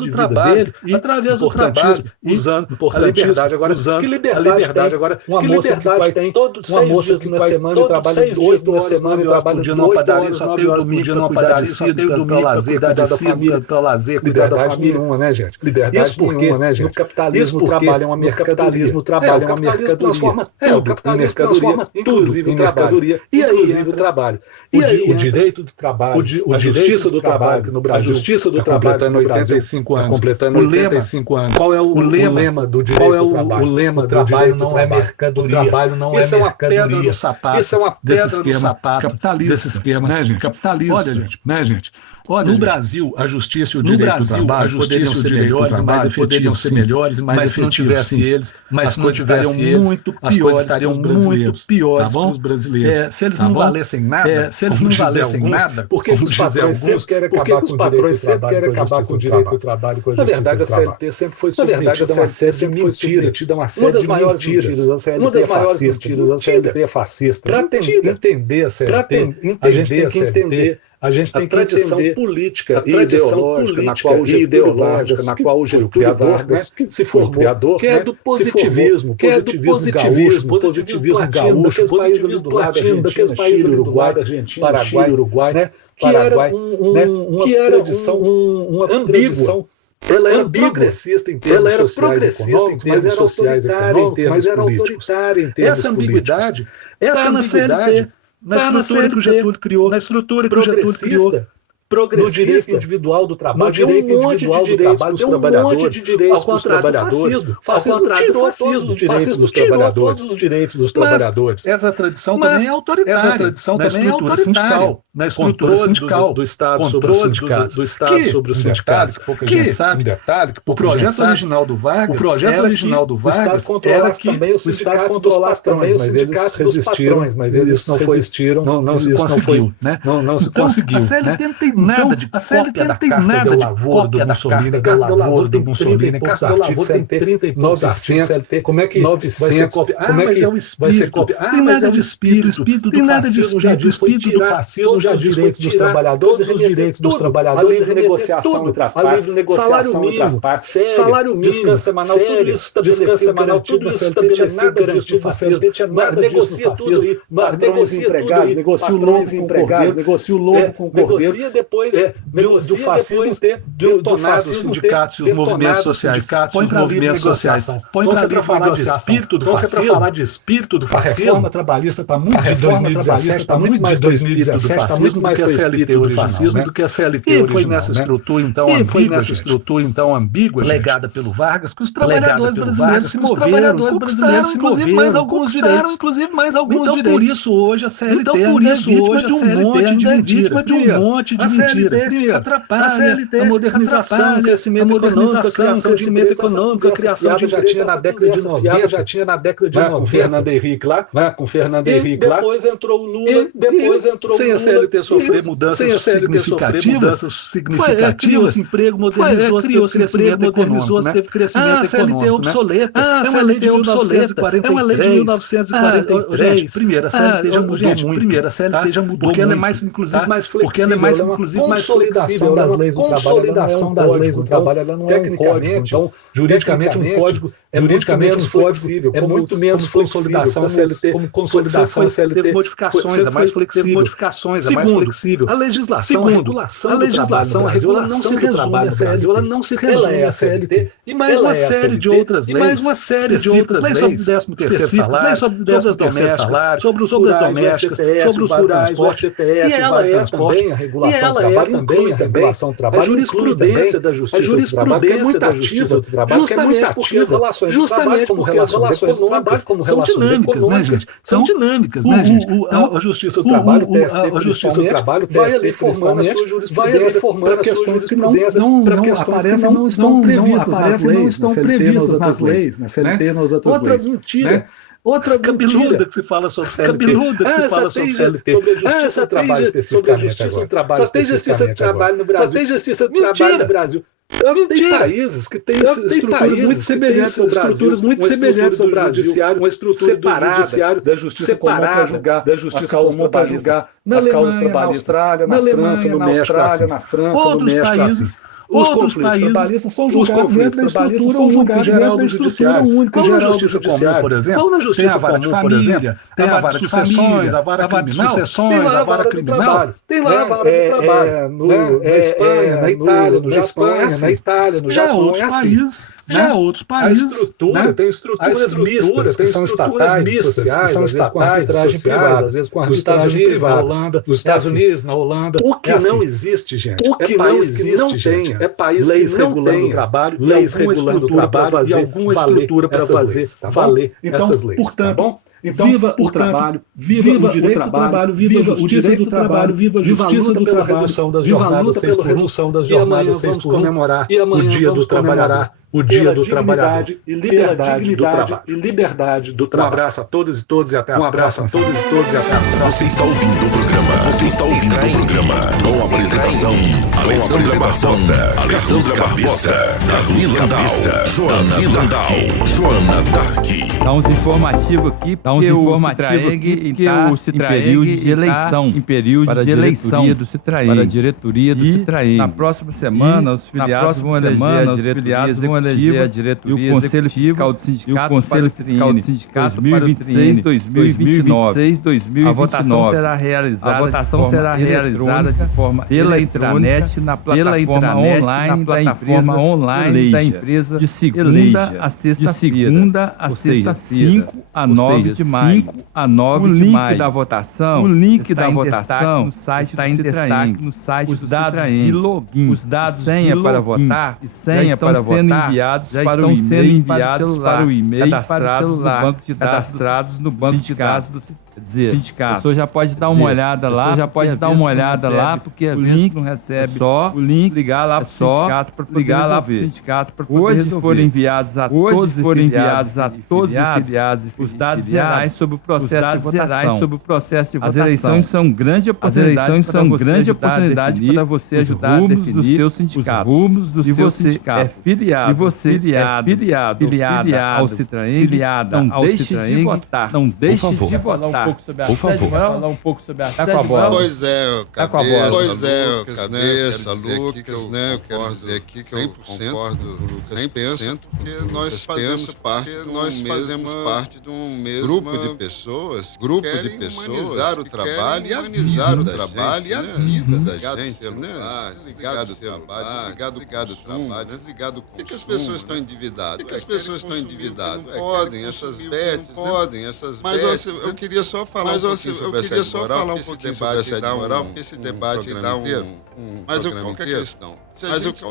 de vida dele, através do trabalho, usando a liberdade. Agora, que liberdade agora? Uma moça que vai ter uma moça que na semana e trabalha 8 horas na semana e trabalha de uma padaria, só tem o domingo numa padaria, só tem o domingo para cuidar da família, para lazer, cuidar da família nenhuma, né, gente? Liberdade nenhuma, né, gente? No capitalismo o trabalho é uma mercadoria. O capitalismo transforma tudo, inclusive a mercadoria, inclusive o trabalho. O direito do trabalho, a justiça do trabalho, que no Brasil, a justiça do trabalho completando 85 anos, completando 85 anos. Qual é o lema do direito do trabalho? O lema do trabalho não é mercadoria. O trabalho não é mercadoria. Isso é uma pedra no sapato. Isso é uma pedra no sapato capitalista. Desse esquema, né, gente? Capitalista. Olha, gente, né, gente? Olha, no Brasil, a justiça e o direito do trabalho poderiam ser melhores e mais efetivos, se não tivesse eles, mas se não tivesse eles, as coisas estariam muito piores para os brasileiros. Se eles não valessem nada, por que os patrões sempre querem acabar com o direito do trabalho? Na verdade, a CLT sempre foi submetida a uma série de mentiras. Uma das maiores mentiras da CLT é fascista. Para entender a CLT, a gente tem que entender política e ideológica na qual o Getúlio Vargas se formou, que é do positivismo gaúcho, positivismo latino, daqueles países do Uruguai, Paraguai, né? Que era uma tradição. Ela era progressista em termos sociais e econômicos, mas era autoritária em termos políticos. Essa ambiguidade está na CLT. Na estrutura que o Getúlio criou, no direito individual do trabalho, deu um monte de direitos para os trabalhadores. O fascismo tirou todos os direitos dos trabalhadores. Essa tradição também é autoritária, na estrutura sindical do Estado sobre os sindicatos. Pouca gente sabe, o projeto original do Vargas era que o Estado controlasse também os sindicatos dos patrões, mas eles não resistiram, não se conseguiu. Não se conseguiu. A CLT não tem nada de cópia da Lavoro do Mussolini. Carta do Lavoro tem 30 e poucos artigos. Como é que vai ser cópia? Mas é o espírito. Tem nada de espírito do fascismo. Já diz que o fascismo já diz os direitos dos trabalhadores, os direitos dos trabalhadores, a renegociação entre as partes, salário mínimo, descanso semanal, descanso semanal, tudo isso estabelecido, nada disso do fascismo. Negocia tudo aí, patrões e empregados, negocia o lobo com o cordeiro, do fascismo ter detonado os sindicatos e os movimentos sociais. Põe para falar de espírito do fascismo. A reforma trabalhista está muito mais 2017, está muito mais fascismo do que a CLT original. E foi nessa estrutura ambígua, legada pelo Vargas, que os trabalhadores brasileiros se moveram, conquistaram inclusive mais alguns direitos. Então, por isso hoje a CLT é vítima de um monte de mentira. Atrapalha a modernização, o crescimento econômico, a criação de já tinha na década de 90, com Fernando Henrique lá, depois entrou o Lula, sem a CLT sofrer mudanças significativas, criou-se emprego, modernizou-se, teve crescimento econômico. A CLT é obsoleta, é uma lei de 1943. Primeiro, a CLT já mudou muito. Porque ela é mais flexível, mais flexível das leis do trabalho, ela não é um código. Então, juridicamente um código é muito menos flexível, é muito menos consolidação. A CLT, como consolidação, a CLT teve modificações, é mais flexível. A legislação, a regulação não se resume à CLT, ela não se resume à CLT e mais uma série de outras leis, lei sobre o 13º salário, sobre as domésticas, sobre os rurais, o FGTS, e ela é também a regulação do trabalho, a jurisprudência da justiça do trabalho, que é muito ativa, justamente porque as relações do trabalho como relações econômicas, são dinâmicas, né, gente? Então, a justiça do trabalho, vai ali formando a sua jurisprudência para questões que não estão previstas nas leis, na CLT, nas outras leis. Outra cabeluda que se fala sobre CLT. Sobre a justiça do trabalho especificamente agora. Só tem justiça do trabalho no Brasil. Tem países que têm estruturas muito semelhantes ao Brasil, uma estrutura do judiciário da justiça comum para julgar as causas trabalhistas, na Alemanha, na Austrália, na França, no México, assim. Os conflitos trabalhistas são julgados dentro da estrutura geral do judiciário. Qual na justiça comum, por exemplo? Tem a vara de família, tem a vara de sucessões, a vara criminal, tem lá a vara do trabalho. Na Espanha, na Itália, no Japão, é assim. Já outros países, tem estruturas mistas, que são estatais, sociais, às vezes com arbitragem privada, às vezes com arbitragem privada, nos Estados Unidos, na Holanda. O que não existe, gente, é país que não tenha leis regulando o trabalho, leis regulando o trabalho e alguma estrutura para fazer valer essas leis. Portanto, viva o trabalho, viva o direito do trabalho, viva a justiça do trabalho, viva a justiça do trabalho, viva a luta pela redução das jornadas 6 por 1, comemorar o Dia do Trabalhador, o Dia do Trabalhador e liberdade do trabalho. Um abraço a todas e todos e até a próxima. Você está ouvindo o programa. Com a apresentação Alessandra Barbosa, Davi Landau, Joana Dark. Dá uns informativos aqui, que o Citraeng em período de eleição para a diretoria do Citraeng. Na próxima semana, os filiados vão eleger a diretoria e o Conselho Fiscal do Sindicato para 2026-2029. A votação será realizada de forma pela intranet na plataforma online da empresa de segunda a sexta-feira, 5 a 9 de maio. O link da votação está em destaque no site do Citraeng. Os dados de senha para votar já estão sendo enviados para o e-mail cadastrados no banco de dados do sindicato. O senhor já pode dar uma olhada lá, porque o link não recebe só o link, ligar lá para o sindicato para poder resolver. Hoje foram enviados a todos os filiados os dados gerais sobre o processo de votação. As eleições são grande oportunidade para você ajudar a definir os rumos do seu sindicato. É filiado ao Citraeng, não deixe de votar. Por favor. Falar um pouco sobre a tá com a bola. Pois é, Cabeça, pois é, Cabeça, Lucas, né? Eu quero dizer aqui que eu concordo com o Lucas 100%, porque nós fazemos parte de um mesmo grupo de pessoas que humanizar o trabalho e a vida da gente, né? Ligado ao trabalho, ligado ao trabalho, ligado com o que as pessoas estão endividadas? As pessoas estão endividadas. Não podem, essas bets, não podem, essas bets. Mas eu queria só falar um pouquinho sobre essa moral, porque esse debate dá mas qual que é a questão? Se a gente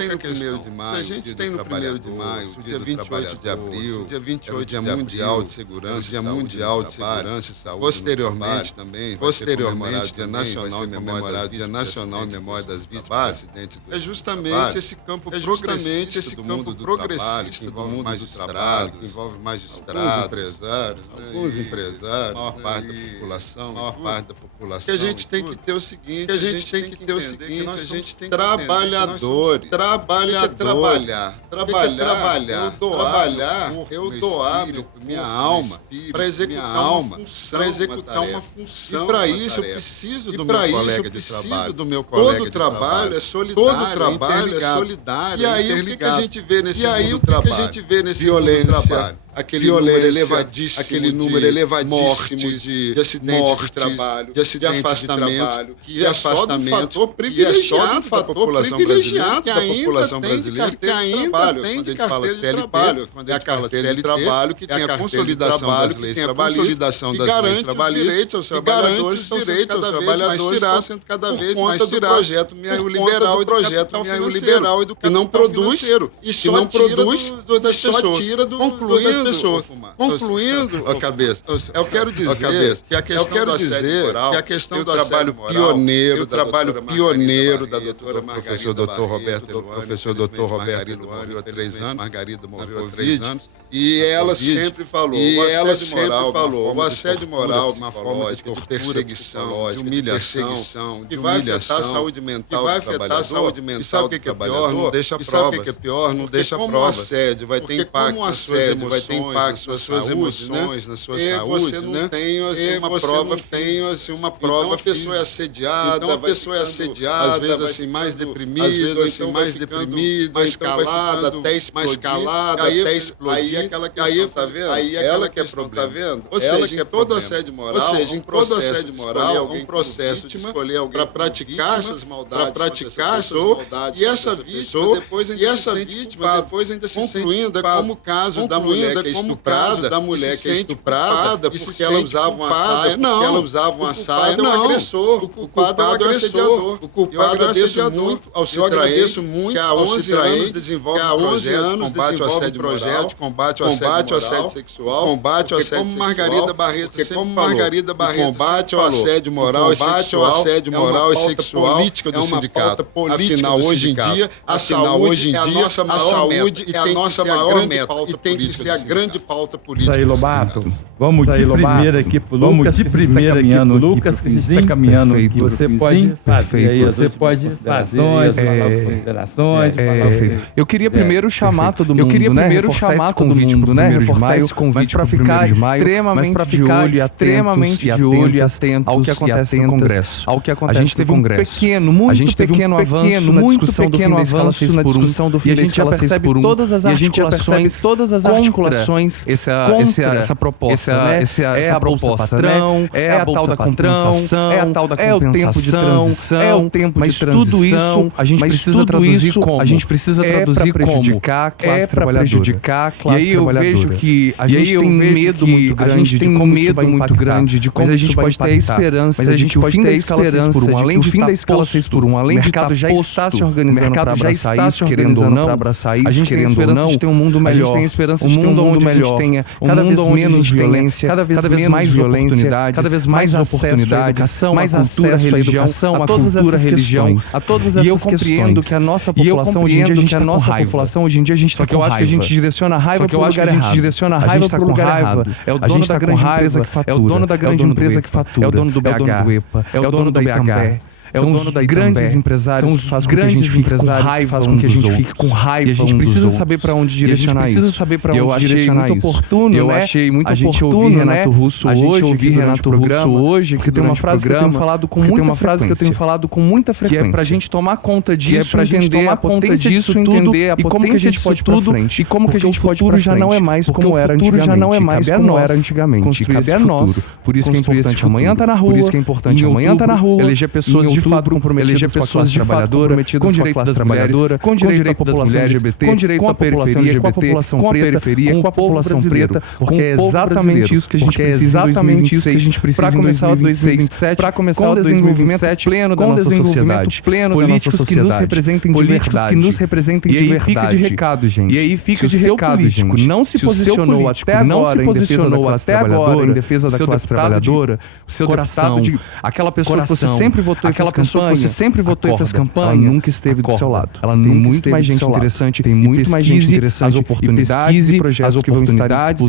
tem no 1º de maio, dia 28 de abril, dia 28 dia mundial de segurança, dia mundial de segurança e saúde, posteriormente, dia nacional em memória das vítimas do acidente do é justamente esse campo progressista do mundo do trabalho, que envolve magistrados, alguns empresários, maior parte da população, que a gente tem que ter o seguinte, a gente tem que trabalhadores, eu doar minha alma para executar uma função, e para isso eu preciso do meu colega de trabalho. Todo trabalho é solidário, e aí o que a gente vê nesse mundo do trabalho? Violência, aquele número elevadíssimo de acidentes de trabalho, de afastamento, que é só um fator privilegiado da população brasileira, que ainda tem de carteira de trabalho, quando é a carteira de trabalho que tem a consolidação das leis trabalhistas, que garante os direitos aos trabalhadores, sendo cada vez mais tirados, do projeto neoliberal e do capital financeiro, e só tira das pessoas. Concluindo, Cabeça, eu quero dizer que a questão do trabalho pioneiro da doutora professor Dr. Roberto morreu há 3 anos, Margarida morreu há 3 anos, e ela sempre falou, o assédio moral, uma forma de perseguição, de humilhação, que vai afetar a saúde mental do trabalhador. E sabe o que é pior? Não deixa provas. Como o assédio vai ter impacto nas suas emoções, na sua saúde, você não tem uma prova. Então a pessoa é assediada, às vezes assim mais deprimida, mais calada, até explodir. Aí aquela questão, tá vendo? Ela que é problema. Ou seja, em todo assédio moral, é um processo de escolher alguém para praticar essas maldades, e essa vítima depois ainda se sente concluindo, é como o caso da mulher que é estuprada, porque ela usava uma saia. É um agressor. O culpado é o agressor. Eu agradeço muito ao Citraem, que há 11 anos desenvolve combate ao assédio sexual, combate ao assédio como Margarida Barreto combate ao assédio moral e sexual política do sindicato. Afinal, hoje em dia, a saúde é a nossa maior meta e tem que ser a grande pauta política. Isso aí, Lobato. Vamos de primeira aqui pro Lucas. Lucas, que está caminhando aqui. Você pode fazer considerações. Eu queria primeiro chamar todo mundo, reforçar esse convite para ficar extremamente de olho e atento ao que acontece no Congresso. A gente teve um pequeno avanço na discussão do fim da escala 6x1, e a gente já percebe todas as articulações essa proposta, é a bolsa patrão, é a tal da compensação, é a tal da compensação, é o tempo de transição, é o tempo de transição. Mas tudo isso a gente precisa traduzir como? A gente precisa traduzir como? Prejudicar a classe trabalhadora. E aí eu vejo que a gente tem medo muito grande de como isso vai impactar. Mas a gente pode ter esperança de que o fim da escala 6x1, além de estar posto, o mercado já está se organizando para abraçar isso, querendo ou não, a gente tem esperança de ter um mundo melhor, a gente tem esperança de ter um mundo melhor, onde a gente tenha cada vez menos violência, cada vez mais oportunidades, cada vez mais oportunidades, mais acesso à educação, a cultura, a religião, a todas essas questões. E eu compreendo que a nossa população hoje em dia a gente está com raiva. Só que eu acho que a gente direciona a raiva para o lugar errado. A gente está com raiva. É o dono da grande empresa que fatura. É o dono da grande empresa que fatura. É o dono do BH. É o dono da Itambé. é o dono da grandes empresários, são os grandes empresários que faz com que a gente fique com raiva. E a gente precisa saber para onde direcionar isso. Eu achei muito oportuno, eu achei muito oportuno Renato Russo hoje, porque tem uma frase que eu tenho falado com muita frequência, que é pra gente tomar conta disso, entender a potência disso tudo e como que a gente pode ir pra frente. E como que a gente pode ir pra frente. Já não é mais como era antigamente. Cabe a nós. Por isso que é importante amanhã tá na rua. Eleger pessoas de fato comprometidas com a classe trabalhadora, com direito das trabalhadoras, com direito da população LGBT, com direito da periferia, com a população preta, com a população preta, porque é exatamente isso que a gente precisa para começar o 2027, para começar o desenvolvimento pleno da nossa sociedade. Políticos que nos representem de verdade. E aí fica de recado, gente. E aí fica de recado, político não se posicionou até agora em defesa da classe trabalhadora, o seu coração, aquela pessoa que você sempre votou e fez campanha, ela nunca esteve do seu lado. Ela tem muito mais gente interessante, tem muito mais gente interessante, as oportunidades e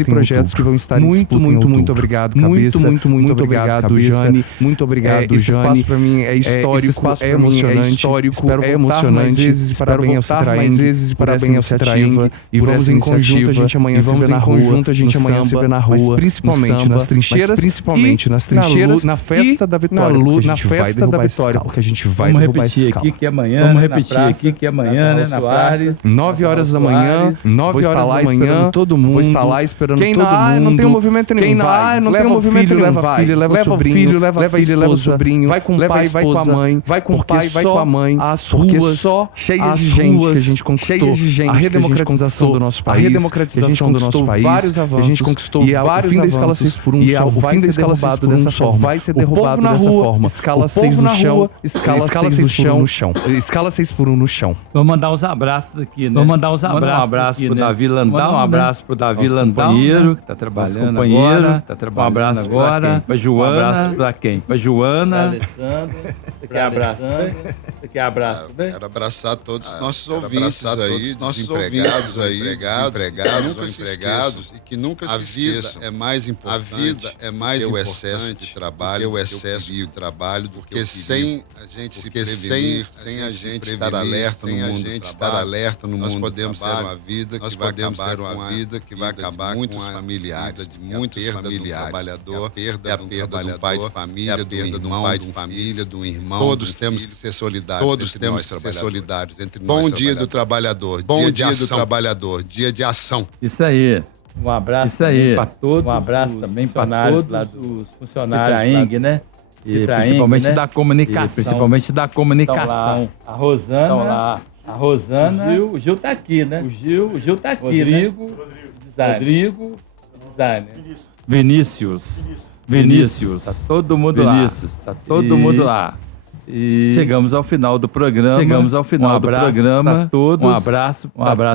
projetos que vão estar em disputa. Muito obrigado, cabeça. Muito obrigado, Jane. Muito obrigado, esse Jane. Espaço para mim é histórico, é emocionante, espero voltar mais vezes, parabéns ao Citraeng, e vamos em conjunto, a gente amanhã se vê na rua, mas principalmente nas trincheiras, na festa da vitória, porque a gente vai derrubar esse escala. Vamos repetir aqui que amanhã, né, na praça, 9 horas da manhã, vou estar lá esperando todo mundo. Quem não tem movimento nenhum, vai. Leva o filho, leva o filho, leva o sobrinho, vai com o pai, vai com a mãe, vai com o pai, vai com a mãe. As ruas só cheias de gente que a gente conquistou, a redemocratização do nosso país, vários avanços, a gente conquistou vários avanços, e o fim da escala 6 por 1 só vai ser derrubado dessa forma. Escala 6 no chão, escala 6 no chão, escala 6 por 1 no chão. Vamos mandar uns abraços aqui, né? Vamos mandar uns abraços pro Davi Landau, um abraço pro Davi Landau, companheiro, que tá trabalhando agora, pra Joana, um abraço pra quem? Pra Joana, Alessandro, você quer abraço? Você quer abraço? Quero abraçar todos os nossos ouvintes aí, nossos empregados aí, empregados, e que nunca se esqueçam. A vida é mais importante, o excesso de trabalho, porque sem a gente se prevenir, sem a gente estar alerta no mundo, nós podemos ter uma vida que vai acabar com muitos familiares, de muitos familiares, trabalhador, a perda do pai de família, do irmão de família, do irmão. Todos temos que ser solidários. Entre nós. Bom dia do trabalhador, dia de ação. Isso aí. Um abraço para todos. Um abraço também para todos lá dos funcionários Citraeng, né? E principalmente da comunicação. A Rosana, o Gil tá aqui, né? O Gil tá aqui, Rodrigo, designer. Vinícius. Tá todo mundo lá. E chegamos ao final do programa. A todos. Um abraço pra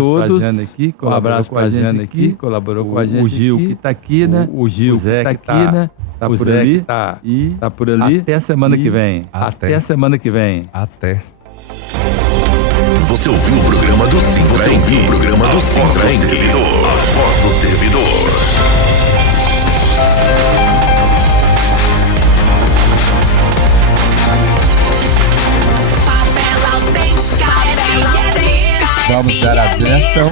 Jane aqui, colaborou com a gente. O Gil que tá aqui, né? O Gil que tá aqui, né? Tá por ali. Tá por ali. Até a semana que vem. Até. Você ouviu o programa do Citraeng. A voz do servidor. Vamos dar a bênção.